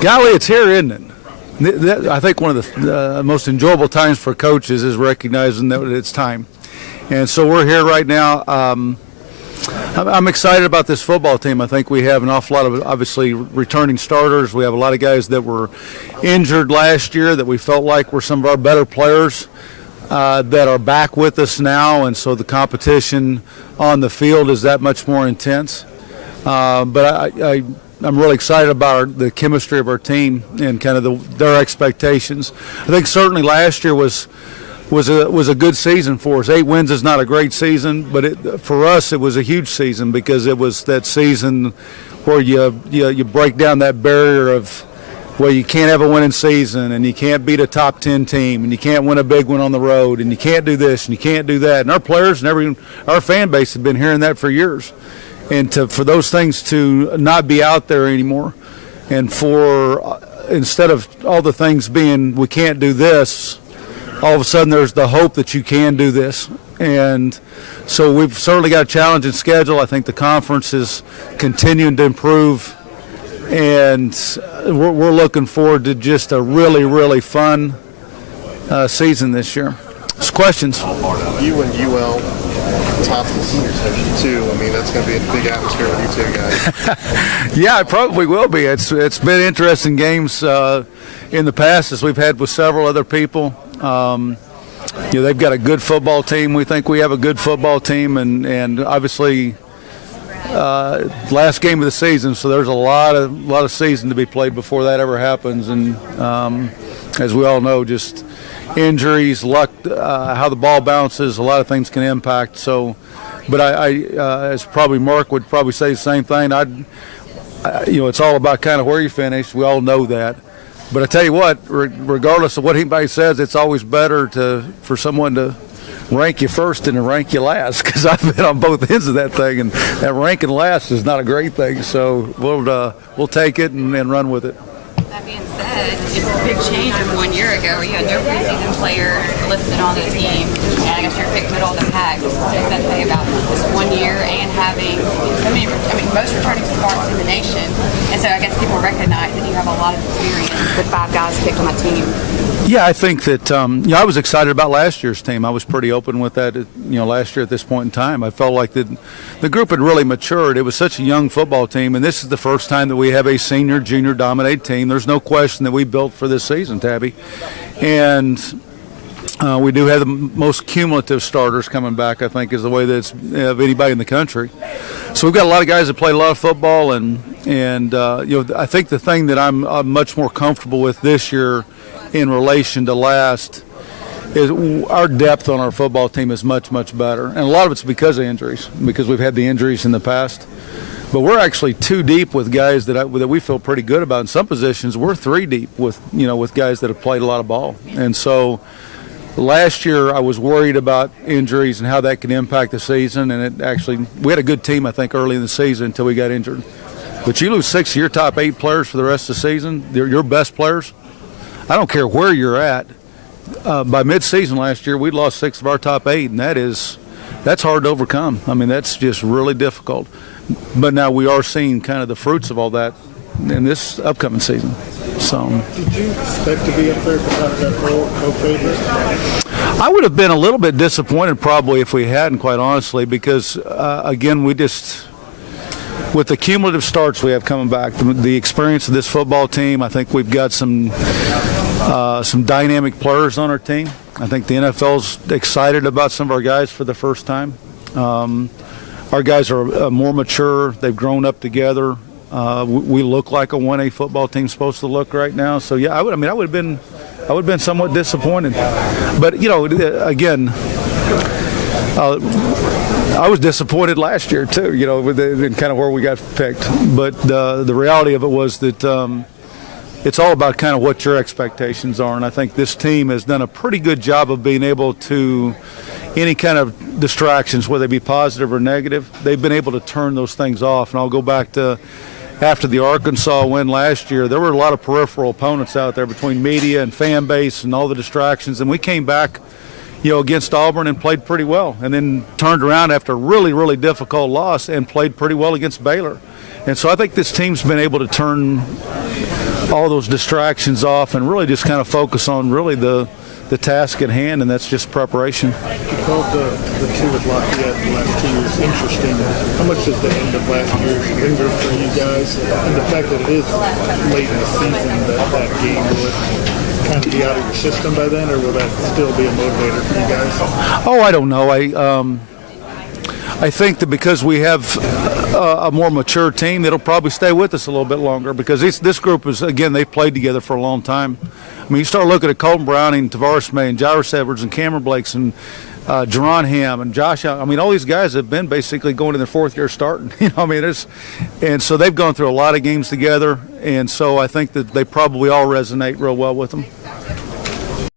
Golly, it's here, isn't it? I think one of the most enjoyable times for coaches is recognizing that it's time. And so we're here right now. I'm excited about this football team. I think we have an awful lot of, obviously, returning starters. We have a lot of guys that were injured last year that we felt like were some of our better players that are back with us now. And so the competition on the field is that much more intense. But I'm really excited about the chemistry of our team and kind of their expectations. I think certainly last year was a good season for us. 8 wins is not a great season, but for us it was a huge season because it was that season where you break down that barrier of, well, you can't have a winning season and you can't beat a top 10 team and you can't win a big one on the road and you can't do this and you can't do that. And our players and our fan base have been hearing that for years. And for those things to not be out there anymore, and for instead of all the things being we can't do this, all of a sudden there's the hope that you can do this. And so we've certainly got a challenging schedule. I think the conference is continuing to improve, and we're looking forward to just a really, really fun season this year. There's questions. You and UL top the senior section too. I mean, that's going to be a big atmosphere with you two guys. Yeah, it probably will be. It's been interesting games in the past as we've had with several other people. They've got a good football team. We think we have a good football team, and obviously last game of the season, so there's a lot of season to be played before that ever happens. And as we all know, just injuries, luck, how the ball bounces, a lot of things can impact. So, but I as probably Mark would probably say the same thing. It's all about kind of where you finish. We all know that. But I tell you what, regardless of what anybody says, it's always better for someone to rank you first than to rank you last, because I've been on both ends of that thing, and that ranking last is not a great thing. So we'll take it and run with it. That being said, it's a big change from 1 year ago. You had no preseason players listed on the team, and I guess you're picked middle of the pack. What does that say about this 1 year and having so many, most returning starts in the nation? And so I guess people recognize that you have a lot of experience with 5 guys picked on the team. Yeah, I think that I was excited about last year's team. I was pretty open with that. Last year at this point in time, I felt like the group had really matured. It was such a young football team, and this is the first time that we have a senior, junior dominated team. There's no question that we built for this season, Tabby, and we do have the most cumulative starters coming back, I think, is the way that's of anybody in the country. So we've got a lot of guys that play a lot of football, and I think the thing that I'm much more comfortable with this year in relation to last is our depth on our football team is much, much better. And a lot of it's because of injuries, because we've had the injuries in the past. But we're actually 2 deep with guys that we feel pretty good about. In some positions, we're 3 deep with guys that have played a lot of ball. And so last year I was worried about injuries and how that could impact the season. And we had a good team, I think, early in the season until we got injured. But you lose 6 of your top 8 players for the rest of the season, your best players. I don't care where you're at. By mid-season last year, we lost 6 of our top 8, and that's hard to overcome. I mean, that's just really difficult. But now we are seeing kind of the fruits of all that in this upcoming season. So, did you expect to be up there for that co-favorite? I would have been a little bit disappointed probably if we hadn't, quite honestly, because again, with the cumulative starts we have coming back, the experience of this football team, I think we've got some dynamic players on our team. I think the NFL's excited about some of our guys for the first time. Our guys are more mature. They've grown up together. We look like a 1A football team's supposed to look right now. So yeah, I would have been somewhat disappointed. But again, I was disappointed last year too. In kind of where we got picked. But the reality of it was that it's all about kind of what your expectations are, and I think this team has done a pretty good job of being able to, any kind of distractions, whether they be positive or negative, they've been able to turn those things off. And I'll go back to after the Arkansas win last year, there were a lot of peripheral opponents out there between media and fan base and all the distractions, and we came back against Auburn and played pretty well, and then turned around after a really, really difficult loss and played pretty well against Baylor. And so I think this team's been able to turn all those distractions off and really just kind of focus on really the task at hand, and that's just preparation. You called the two with Lafayette the last 2 years interesting. How much does the end of last year linger for you guys? And the fact that it is late in the season, that game, will it kind of be out of your system by then, or will that still be a motivator for you guys? Oh, I don't know. I think that because we have a more mature team, it'll probably stay with us a little bit longer because this group is, again, they've played together for a long time. I mean, you start looking at Colton Browning, Tavares May, and Jairus Edwards, and Cameron Blakes, and Jerron Ham, and Josh. I mean, all these guys have been basically going in their fourth year starting. I mean, and so they've gone through a lot of games together, and so I think that they probably all resonate real well with them.